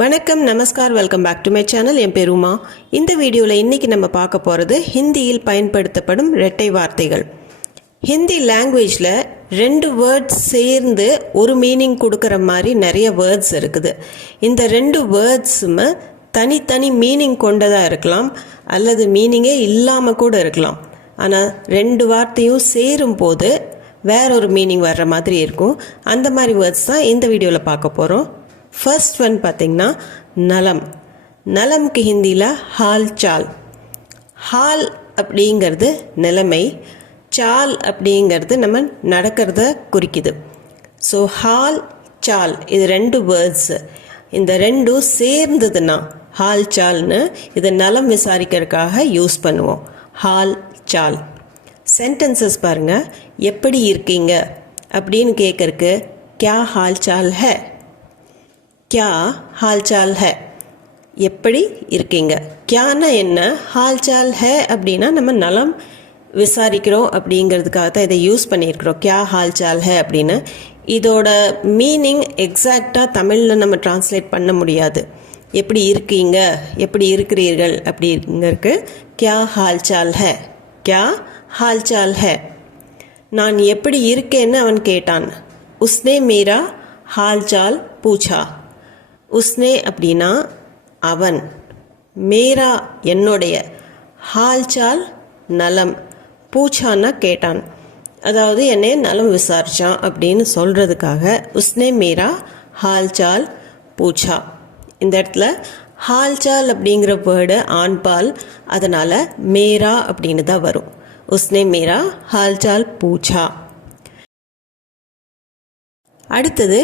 வணக்கம், நமஸ்கார், welcome back to my channel. என் பேர் உமா. இந்த வீடியோவில் இன்றைக்கி நம்ம பார்க்க போகிறது ஹிந்தியில் பயன்படுத்தப்படும் இரட்டை வார்த்தைகள். ஹிந்தி லாங்குவேஜில் 2 வேர்ட்ஸ் சேர்ந்து ஒரு மீனிங் கொடுக்குற மாதிரி நிறைய வேர்ட்ஸ் இருக்குது. இந்த 2 வேர்ட்ஸுமே தனித்தனி மீனிங் கொண்டதாக இருக்கலாம், அல்லது மீனிங்கே இல்லாமல் கூட இருக்கலாம். ஆனால் 2 வார்த்தையும் சேரும் போது வேறொரு மீனிங் வர்ற மாதிரி இருக்கும். அந்த மாதிரி வேர்ட்ஸ் தான் இந்த வீடியோவில் பார்க்க போகிறோம். ஃபர்ஸ்ட் ஒன் பார்த்திங்கன்னா நலம். நலம்க்கு ஹிந்தியில் ஹால் சால். ஹால் அப்படிங்கிறது நிலைமை, சால் அப்படிங்கிறது நம்ம நடக்கிறத குறிக்குது. ஸோ ஹால் சால் இது 2 வேர்ட்ஸு. இந்த 2 சேர்ந்ததுன்னா ஹால் சால்னு இது நலம் விசாரிக்கிறதுக்காக யூஸ் பண்ணுவோம். ஹால் சால். சென்டென்சஸ் பாருங்கள். எப்படி இருக்கீங்க அப்படின்னு கேட்குறக்கு கியா ஹால் சால் ஹே, क्या हाल चाल है. எப்படி இருக்கீங்க. கியானா என்ன, ஹால் சால் ஹே அப்படின்னா நம்ம நலம் விசாரிக்கிறோம் அப்படிங்கிறதுக்காக தான் இதை யூஸ் பண்ணியிருக்கிறோம். கியா ஹால் சால் ஹே அப்படின்னு. இதோட மீனிங் எக்ஸாக்டாக தமிழில் நம்ம டிரான்ஸ்லேட் பண்ண முடியாது. எப்படி இருக்கீங்க, எப்படி இருக்கிறீர்கள் அப்படிங்கிறதுக்கு கியா ஹால் சால் ஹே, கியா ஹால் சால் ஹே. நான் எப்படி இருக்கேன்னு அவன் கேட்டான். உஸ்னே மேரா ஹால் சால் பூச்சா. உஸ்னே அப்படின்னா அவன், மேரா என்னுடைய, ஹால் சால் நலம், பூச்சான்னா கேட்டான், அதாவது என்னை நலம் விசாரிச்சான் அப்படின்னு சொல்கிறதுக்காக உஸ்னே மேரா ஹால் சால் பூச்சா. இந்த இடத்துல ஹால் சால் அப்படிங்கிற வேர்டு ஆண்பால், அதனால் மேரா அப்படின்னு தான் வரும். உஸ்னே மேரா ஹால் சால் பூச்சா. அடுத்தது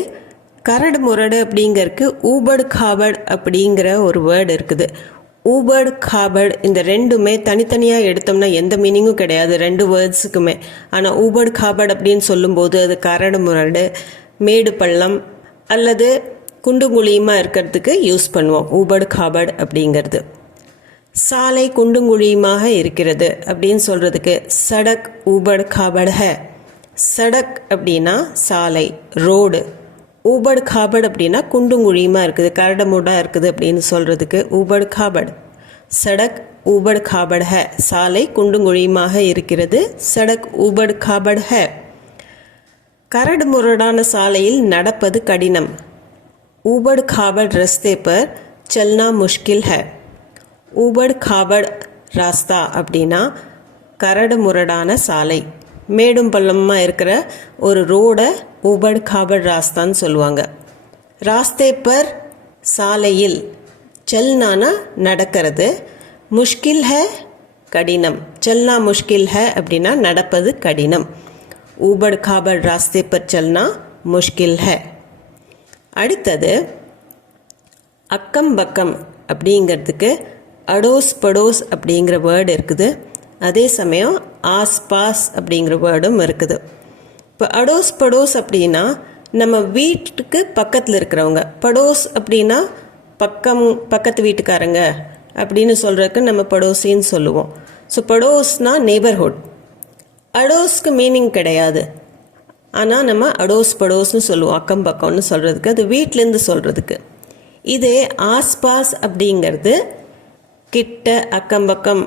கரடு முரடு அப்படிங்கிறதுக்கு ஊபடு காபட் அப்படிங்கிற ஒரு வேர்டு இருக்குது. ஊபடு காபட் இந்த 2மே தனித்தனியாக எடுத்தோம்னா எந்த மீனிங்கும் கிடையாது 2 வேர்ட்ஸுக்குமே. ஆனால் ஊபடு காபட் அப்படின்னு சொல்லும்போது அது கரடு முரடு, மேடு பள்ளம் அல்லது குண்டுங்குழியுமாக இருக்கிறதுக்கு யூஸ் பண்ணுவோம். ஊபடு காபட் அப்படிங்கிறது. சாலை குண்டுங்குழியுமாக இருக்கிறது அப்படின்னு சொல்கிறதுக்கு சடக் ஊபடு காபட் ஹே. சடக் அப்படின்னா சாலை, ரோடு. ஊபடு காபட் அப்படின்னா குண்டுங்குழியுமாக இருக்குது, கரடமுடாக இருக்குது அப்படின்னு சொல்கிறதுக்கு ஊபடு காபட். சடக் ஊபடு காபட் ஹே, சாலை குண்டுங்குழியுமாக இருக்கிறது, சடக் ஊபடு காபட் ஹே. கரடு முரடான சாலையில் நடப்பது கடினம். ஊபடு காபட் ரஸ்தே பர் சல்னா முஷ்கில் ஹே. ஊபடு காபட் ராஸ்தா அப்படின்னா கரடு முரடான சாலை, மேடும் பள்ளமாக இருக்கிற ஒரு ரோடை ஊபடு காபட் ராஸ்தான்னு சொல்லுவாங்க. ராஸ்தே பர் சாலையில், சல்னானா நடக்கிறது, முஷ்கில் ஹே கடினம், சல்னா முஷ்கில் ஹே அப்படின்னா நடப்பது கடினம். ஊபடு காபட் ராஸ்தே பர் சல்னா முஷ்கில் ஹே. அடுத்தது அக்கம் பக்கம் அப்படிங்கிறதுக்கு அடோஸ் படோஸ் அப்படிங்கிற வேர்டு இருக்குது. அதே சமயம் ஆஸ்பாஸ் அப்படிங்கிற வேர்டும் இருக்குது. இப்போ அடோஸ் படோஸ் அப்படின்னா நம்ம வீட்டுக்கு பக்கத்தில் இருக்கிறவங்க. படோஸ் அப்படின்னா பக்கத்து வீட்டுக்காரங்க அப்படின்னு சொல்கிறதுக்கு நம்ம படோசின்னு சொல்லுவோம். ஸோ படோஸ்னா நெய்பர்ஹுட். அடோஸ்க்கு மீனிங் கிடையாது, ஆனால் நம்ம அடோஸ் படோஸ்னு சொல்லுவோம் அக்கம் பக்கம்னு சொல்கிறதுக்கு, அது வீட்டிலேருந்து சொல்கிறதுக்கு. இதே ஆஸ்பாஸ் அப்படிங்கிறது கிட்ட, அக்கம் பக்கம்,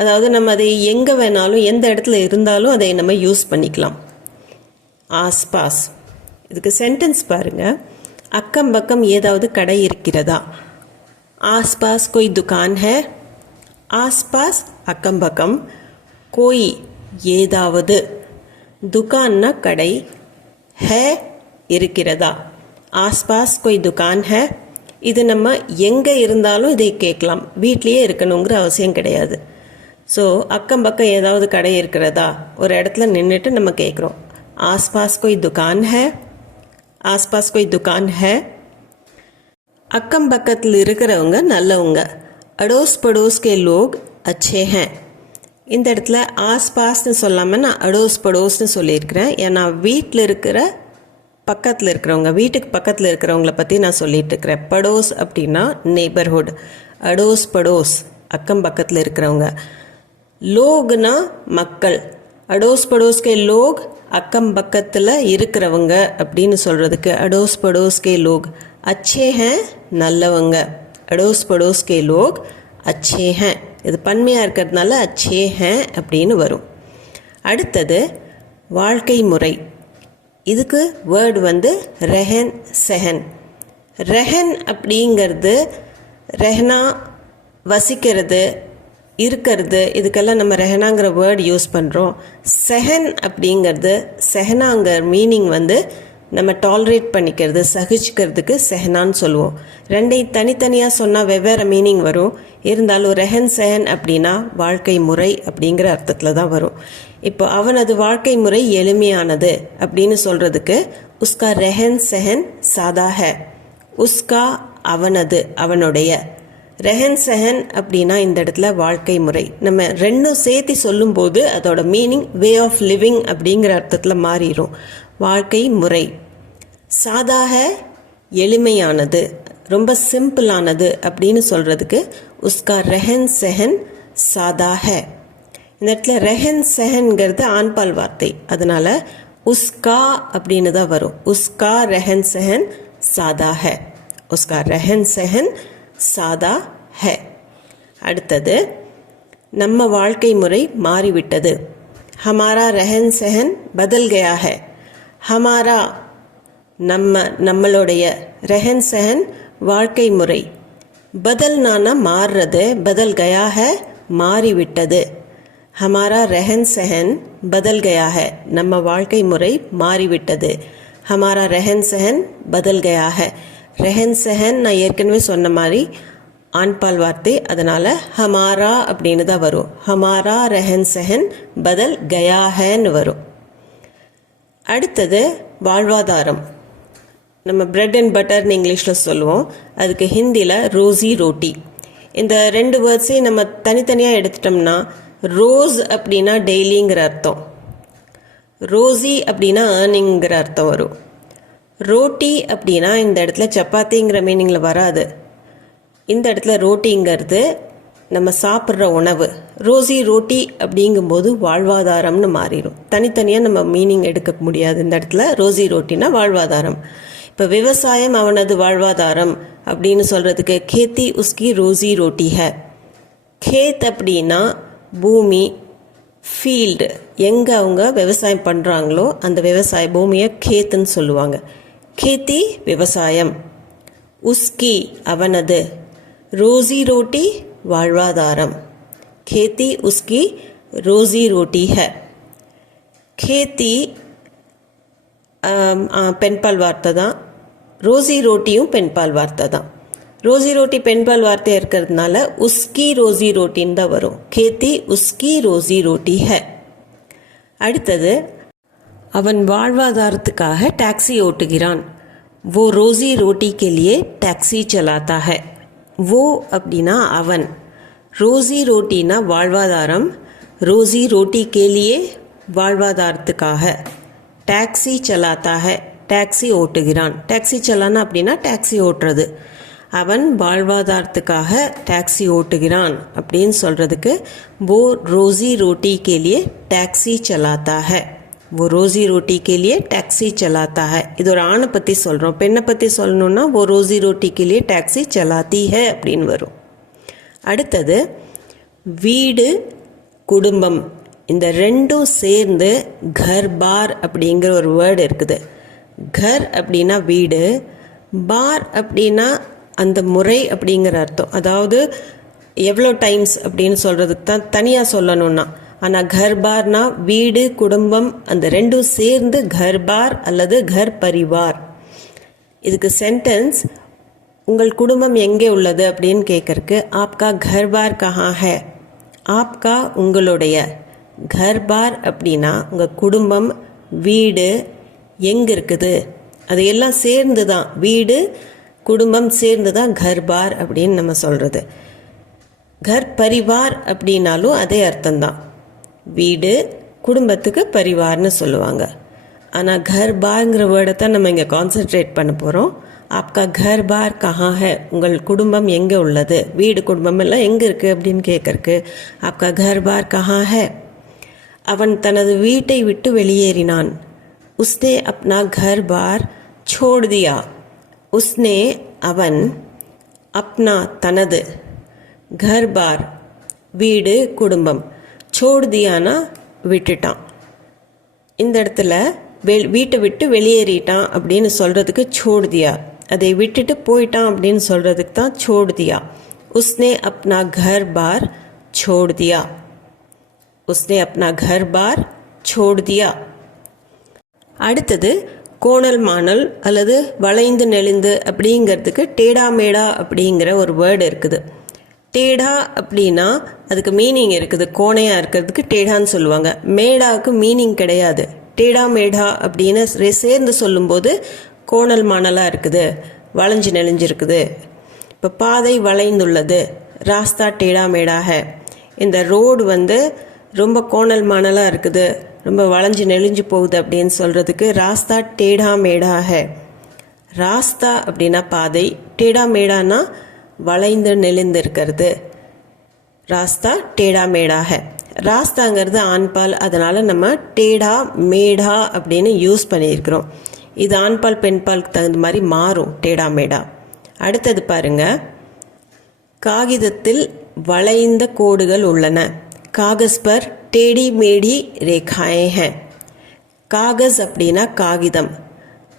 அதாவது நம்ம அதை எங்கே வேணாலும் எந்த இடத்துல இருந்தாலும் அதை நம்ம யூஸ் பண்ணிக்கலாம். ஆஸ்பாஸ். இதுக்கு சென்டென்ஸ் பாருங்கள். அக்கம் பக்கம் ஏதாவது கடை இருக்கிறதா. ஆஸ்பாஸ் கோய் துகான் ஹே. ஆஸ்பாஸ் அக்கம் பக்கம், கோய் ஏதாவது, துகான்னா கடை, ஹே இருக்கிறதா. ஆஸ்பாஸ் கோய் துகான் ஹே. இது நம்ம எங்கே இருந்தாலும் இதை கேட்கலாம், வீட்லேயே இருக்கணுங்கிற அவசியம் கிடையாது. ஸோ அக்கம் பக்கம் ஏதாவது கடை இருக்கிறதா, ஒரு இடத்துல நின்றுட்டு நம்ம கேட்குறோம். ஆஸ்பாஸ் கோய் துகான் ஹே. ஆஸ்பாஸ் கோய் துகான் ஹே. அக்கம் பக்கத்தில் இருக்கிறவங்க நல்லவங்க. அடோஸ் படோஸ்கே லோக் அச்சே ஹே. இந்த இடத்துல ஆஸ்பாஸ்னு சொல்லாமல் நான் அடோஸ் படோஸ்னு சொல்லியிருக்கிறேன். ஏன்னா வீட்டில் இருக்கிற பக்கத்தில் இருக்கிறவங்க, வீட்டுக்கு பக்கத்தில் இருக்கிறவங்கள பற்றி நான் சொல்லிட்டு இருக்கிறேன். படோஸ் அப்படின்னா நெய்பர்ஹுட், அடோஸ் படோஸ் அக்கம் பக்கத்தில் இருக்கிறவங்க. லோக்னா மக்கள். அடோஸ் படோஸ்கே லோக் அக்கம் பக்கத்தில் இருக்கிறவங்க அப்படின்னு சொல்கிறதுக்கு அடோஸ் படோஸ்கே லோக் अच्छे हैं நல்லவங்க, அடோஸ் படோஸ் கே லோக் अच्छे हैं, இது பன்மையாக இருக்கிறதுனால अच्छे हैं அப்படின்னு வரும். அடுத்தது வாழ்க்கை முறை. இதுக்கு வேர்டு வந்து ரெஹன் செஹன். ரெஹன் அப்படிங்கிறது ரெஹனா வசிக்கிறது, இருக்கிறது, இதுக்கெல்லாம் நம்ம ரெஹனாங்கிற வேர்டு யூஸ் பண்ணுறோம். செஹன் அப்படிங்கிறது செஹனாங்கிற மீனிங் வந்து நம்ம டாலரேட் பண்ணிக்கிறது, சகிச்சுக்கிறதுக்கு செஹனான்னு சொல்லுவோம். ரெண்டையும் தனித்தனியாக சொன்னால் வெவ்வேறு மீனிங் வரும். இருந்தாலும் ரெஹன் செஹன் அப்படின்னா வாழ்க்கை முறை அப்படிங்கிற அர்த்தத்தில் தான் வரும். இப்போ அவனது வாழ்க்கை முறை எளிமையானது அப்படின்னு சொல்கிறதுக்கு உஸ்கா ரெஹன் செஹன் சாதா ஹே. உஸ்கா அவனது, அவனுடைய. ரெஹன் செஹன் அப்படின்னா இந்த இடத்துல வாழ்க்கை முறை. நம்ம ரெண்டும் சேர்த்து சொல்லும்போது அதோட மீனிங் வே ஆஃப் லிவிங் அப்படிங்கிற அர்த்தத்தில் மாறிடும். வாழ்க்கை முறை. சாதா ஹே எளிமையானது, ரொம்ப சிம்பிளானது அப்படின்னு சொல்கிறதுக்கு உஸ்கா ரெஹன் செஹன் சாதா ஹே. இந்த இடத்துல ரெஹன் செஹன்கிறது ஆண்பால் வார்த்தை, அதனால உஸ்கா அப்படின்னு தான் வரும். உஸ்கா ரெஹன் செஹன் சாதா ஹே. உஸ்கா ரெஹன் செஹன் சாதா ஹே. அடுத்தது நம்ம வாழ்க்கை முறை மாறிவிட்டது. ஹமாரா ரெஹன் செஹன் பதல் கயா ஹே. ஹமாரா நம்மளுடைய, ரெஹன் செஹன் வாழ்க்கை முறை. பதல்னானா மாறுறது, பதல் கயா ஹே மாறிவிட்டது. ஹமாரா ரெஹன் செஹன் பதல் கயா ஹே, நம்ம வாழ்க்கை முறை மாறிவிட்டது. ஹமாரா ரெஹன் செஹன் பதல் கயா ஹே. ரெஹன் செஹன் நான் ஏற்கனவே சொன்ன மாதிரி ஆண்பால் வார்த்தை, அதனால் ஹமாரா அப்படின்னு தான் வரும். ஹமாரா ரெஹன் செஹன் பதல் கயா ஹேன்னு வரும். அடுத்தது வாழ்வாதாரம். நம்ம பிரெட் அண்ட் பட்டர்னு இங்கிலீஷில் சொல்லுவோம், அதுக்கு ஹிந்தியில் ரோசி ரோட்டி. இந்த ரெண்டு வேர்ட்ஸையும் நம்ம தனித்தனியாக எடுத்துட்டோம்னா, ரோஸ் அப்படின்னா டெய்லிங்கிற அர்த்தம், ரோசி அப்படின்னா ஏர்னிங்கிற அர்த்தம் வரும். ரோட்டி அப்படின்னா இந்த இடத்துல சப்பாத்திங்கிற மீனிங்கில் வராது. இந்த இடத்துல ரோட்டிங்கிறது நம்ம சாப்பிட்ற உணவு. ரோசி ரோட்டி அப்படிங்கும்போது வாழ்வாதாரம்னு மாறிடும். தனித்தனியாக நம்ம மீனிங் எடுக்க முடியாது. இந்த இடத்துல ரோசி ரோட்டினா வாழ்வாதாரம். இப்போ விவசாயம் அவனது வாழ்வாதாரம் அப்படின்னு சொல்கிறதுக்கு கேத்தி உஸ்கி ரோசி ரோட்டி ஹே. கேத் அப்படின்னா பூமி, ஃபீல்டு, எங்கே அவங்க விவசாயம் பண்ணுறாங்களோ அந்த விவசாய பூமியை கேத்துன்னு சொல்லுவாங்க. கேத்தி விவசாயம், உஸ்கி அவனது, ரோசி ரோட்டி வாழ்வாதாரம். खेती उसकी रोजी रोटी है. खेती பெண்பால் வார்த்தை தான், ரோசி ரோட்டியும் பெண்பால் வார்த்தை தான். ரோசி ரோட்டி பெண்பால் வார்த்தை இருக்கிறதுனால உஸ்கி ரோசி ரோட்டின்னு தான் வரும். खेती उसकी रोजी रोटी है. அடுத்தது அவன் வாழ்வாதாரத்துக்காக டாக்ஸி ஓட்டுகிறான். वो रोजी रोटी के लिए टैक्सी चलाता है. वो அப்படின்னா அவன், ரோசி ரோட்டினா வாழ்வாதாரம், ரோசி ரோட்டி கேலியே வாழ்வாதாரத்துக்காக, டாக்ஸி சலாத்தா ஹை டாக்ஸி ஓட்டுகிறான். டாக்ஸி சலானா அப்படின்னா டாக்ஸி ஓட்டுறது. அவன் வாழ்வாதாரத்துக்காக டாக்ஸி ஓட்டுகிறான் அப்படின்னு சொல்கிறதுக்கு वो रोजी रोटी के लिए टैक्सी चलाता है. वो रोजी रोटी के लिए टैक्सी चलाता है. இது ஒரு ஆணை பற்றி சொல்கிறோம். பெண்ணை பற்றி சொல்லணுன்னா वो रोजी रोटी के लिए टैक्सी चलाती है அப்படின்னு வரும். அடுத்தது வீடு, குடும்பம், இந்த ரெண்டும் சேர்ந்து घर बार அப்படிங்கிற ஒரு வேர்டு இருக்குது. घर அப்படின்னா வீடு, பார் அப்படின்னா அந்த முறை அப்படிங்கிற அர்த்தம். அதாவது எவ்வளோ டைம்ஸ் அப்படின்னு சொல்கிறதுக்கு தான் தனியாக சொல்லணும்னா. ஆனால் घर பார்னா வீடு, குடும்பம், அந்த ரெண்டும் சேர்ந்து घर बार அல்லது घर परिवार. இதுக்கு சென்டென்ஸ் உங்கள் குடும்பம் எங்கே உள்ளது அப்படின்னு கேட்கறக்கு ஆப்கா घर बार கஹான் ஹே. ஆப்கா உங்களுடைய, घर बार அப்படின்னா உங்கள் குடும்பம், வீடு எங்கே இருக்குது, அது எல்லாம் சேர்ந்து தான், வீடு குடும்பம் சேர்ந்து தான் घर बार அப்படின்னு நம்ம சொல்கிறது. घर परिवार அப்படின்னாலும் அதே அர்த்தம்தான். வீடு குடும்பத்துக்கு பரிவார்னு சொல்லுவாங்க. ஆனால் घर बारங்கிற வேர்டை தான் நம்ம இங்கே கான்சென்ட்ரேட் பண்ண போகிறோம். ஆப்கா घर बार கஹான் ஹே, உங்கள் குடும்பம் எங்கே உள்ளது, வீடு குடும்பம் எல்லாம் எங்கே இருக்குது அப்படின்னு கேட்கறக்கு ஆப்கா घर बार கஹான் ஹே. அவன் தனது வீட்டை விட்டு வெளியேறினான். உஸ்னே அப்னா घर बार छोड़ दिया. உஸ்னே அவன் அப்னா தனது घर बार வீடு குடும்பம் छोड़ दियाனா விட்டுட்டான். இந்த இடத்துல வீட்டை விட்டு வெளியேறிட்டான் அப்படின்னு சொல்கிறதுக்கு छोड़ दिया, அதை விட்டுட்டு போயிட்டான் அப்படின்னு சொல்கிறதுக்கு தான் छोड़ दिया. उसने अपना घर बार छोड़ दिया. उसने अपना घर बार छोड़ दिया. அடுத்தது கோணல் மாணல் அல்லது வளைந்து நெளிந்து அப்படிங்கிறதுக்கு டேடா மேடா அப்படிங்கிற ஒரு வேர்டு இருக்குது. டேடா அப்படின்னா அதுக்கு மீனிங் இருக்குது, கோணையாக இருக்கிறதுக்கு டேடான்னு சொல்லுவாங்க. மேடாவுக்கு மீனிங் கிடையாது. டேடா மேடா அப்படின்னு சேர்ந்து சொல்லும்போது கோணல் மாணலாக இருக்குது, வளைஞ்சு நெளிஞ்சிருக்குது. இப்போ பாதை வளைந்துள்ளது, ராஸ்தா டேடா மேடாக. இந்த ரோடு ரொம்ப கோணல் மாணலாக இருக்குது, ரொம்ப வளைஞ்சு நெளிஞ்சு போகுது அப்படின்னு சொல்கிறதுக்கு ராஸ்தா டேடா மேடாக. ராஸ்தா அப்படின்னா பாதை, டேடா மேடானா வளைந்து நெளிந்து இருக்கிறது. ராஸ்தா டேடா மேடாக. ராஸ்தாங்கிறது ஆண்பால், அதனால் நம்ம டேடா மேடா அப்படின்னு யூஸ் பண்ணியிருக்கிறோம். இது ஆண்பால் பெண்பாலுக்கு தகுந்த மாதிரி மாறும் டேடா மேடா. அடுத்தது பாருங்க, காகிதத்தில் வளைந்த கோடுகள் உள்ளன. காகஸ் பர் டேடி மேடி ரேகாயே ஹேன். காகஸ் அப்படின்னா காகிதம்,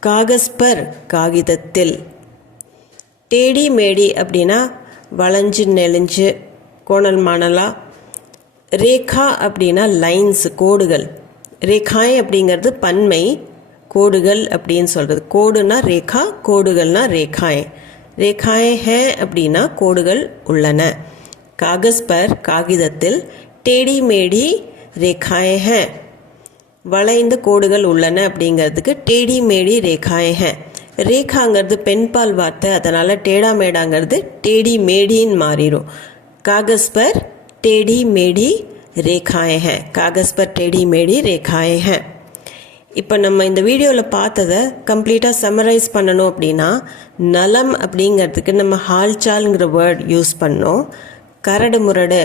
காகஸ் பர் காகிதத்தில். டேடி மேடி அப்படின்னா வளைஞ்சு நெளிஞ்சு கோணல் மாணலா. ரேகா அப்படின்னா லைன்ஸ் கோடுகள். ரேகாய் அப்படிங்கிறது பன்மை, கோடுகள் அப்படின்னு சொல்கிறது. கோடுனா ரேகா, கோடுகள்னா ரேகாய். ரேகாய் ஹே அப்படின்னா கோடுகள் உள்ளன. காகஸ் பர் காகிதத்தில் டேடி மேடி ரேகாய் ஹே, வளைந்த கோடுகள் உள்ளன அப்படிங்கிறதுக்கு டேடி மேடி ரேகாய் ஹே. ரேகாங்கிறது பெண்பால் வார்த்தை, அதனால் டேடா மேடாங்கிறது டேடி மேடின்னு மாறிடும். காகஸ் பர் टेढ़ी मेढ़ी रेखाएं हैं. कागज़ पर टेढ़ी मेढ़ी रेखाएं हैं. இப்போ நம்ம இந்த வீடியோவில் பார்த்ததை கம்ப்ளீட்டாக சம்மரைஸ் பண்ணணும் அப்படின்னா, நலம் அப்படிங்கிறதுக்கு நம்ம ஹால்சால்ங்கிற வேர்ட் யூஸ் பண்ணோம். கரடு முரடு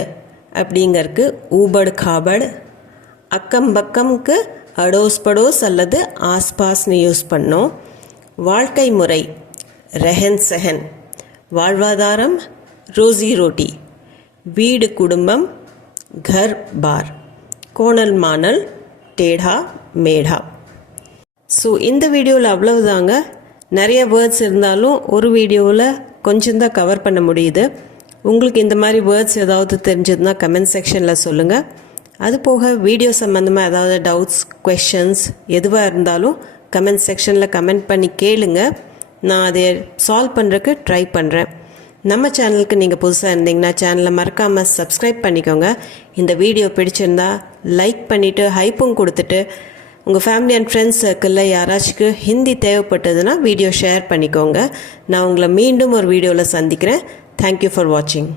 அப்படிங்கிறதுக்கு ஊபடு காபடு. அக்கம் பக்கம்க்கு அடோஸ் படோஸ் அல்லது ஆஸ்பாஸ்னு யூஸ் பண்ணோம். வாழ்க்கை முறை ரெஹன் செஹன். வாழ்வாதாரம் ரோசி ரோட்டி. வீடு குடும்பம் घर बार. கோணல் மாணல் டேடா மேடா. ஸோ இந்த வீடியோவில் அவ்வளவுதாங்க. நிறைய வேர்ட்ஸ் இருந்தாலும் ஒரு வீடியோவில் கொஞ்சம் தான் கவர் பண்ண முடியுது. உங்களுக்கு இந்த மாதிரி வேர்ட்ஸ் ஏதாவது தெரிஞ்சதுன்னா கமெண்ட் செக்ஷனில் சொல்லுங்கள். அது போக வீடியோ சம்மந்தமாக ஏதாவது டவுட்ஸ், கொஷன்ஸ் எதுவாக இருந்தாலும் கமெண்ட் செக்ஷனில் கமெண்ட் பண்ணி கேளுங்க. நான் அதை சால்வ் பண்ணுறதுக்கு ட்ரை பண்ணுறேன். நம்ம சேனலுக்கு நீங்கள் புதுசாக இருந்தீங்கன்னா சேனலை மறக்காமல் சப்ஸ்கிரைப் பண்ணிக்கோங்க. இந்த வீடியோ பிடிச்சிருந்தா லைக் பண்ணிவிட்டு ஹைப்பும் கொடுத்துட்டு உங்கள் ஃபேமிலி அண்ட் ஃப்ரெண்ட்ஸ் சர்க்கிளில் யாராச்சுக்கு ஹிந்தி தேவைப்பட்டதுன்னா வீடியோ ஷேர் பண்ணிக்கோங்க. நான் உங்களை மீண்டும் ஒரு வீடியோவில் சந்திக்கிறேன். தேங்க்யூ ஃபார் வாட்சிங்.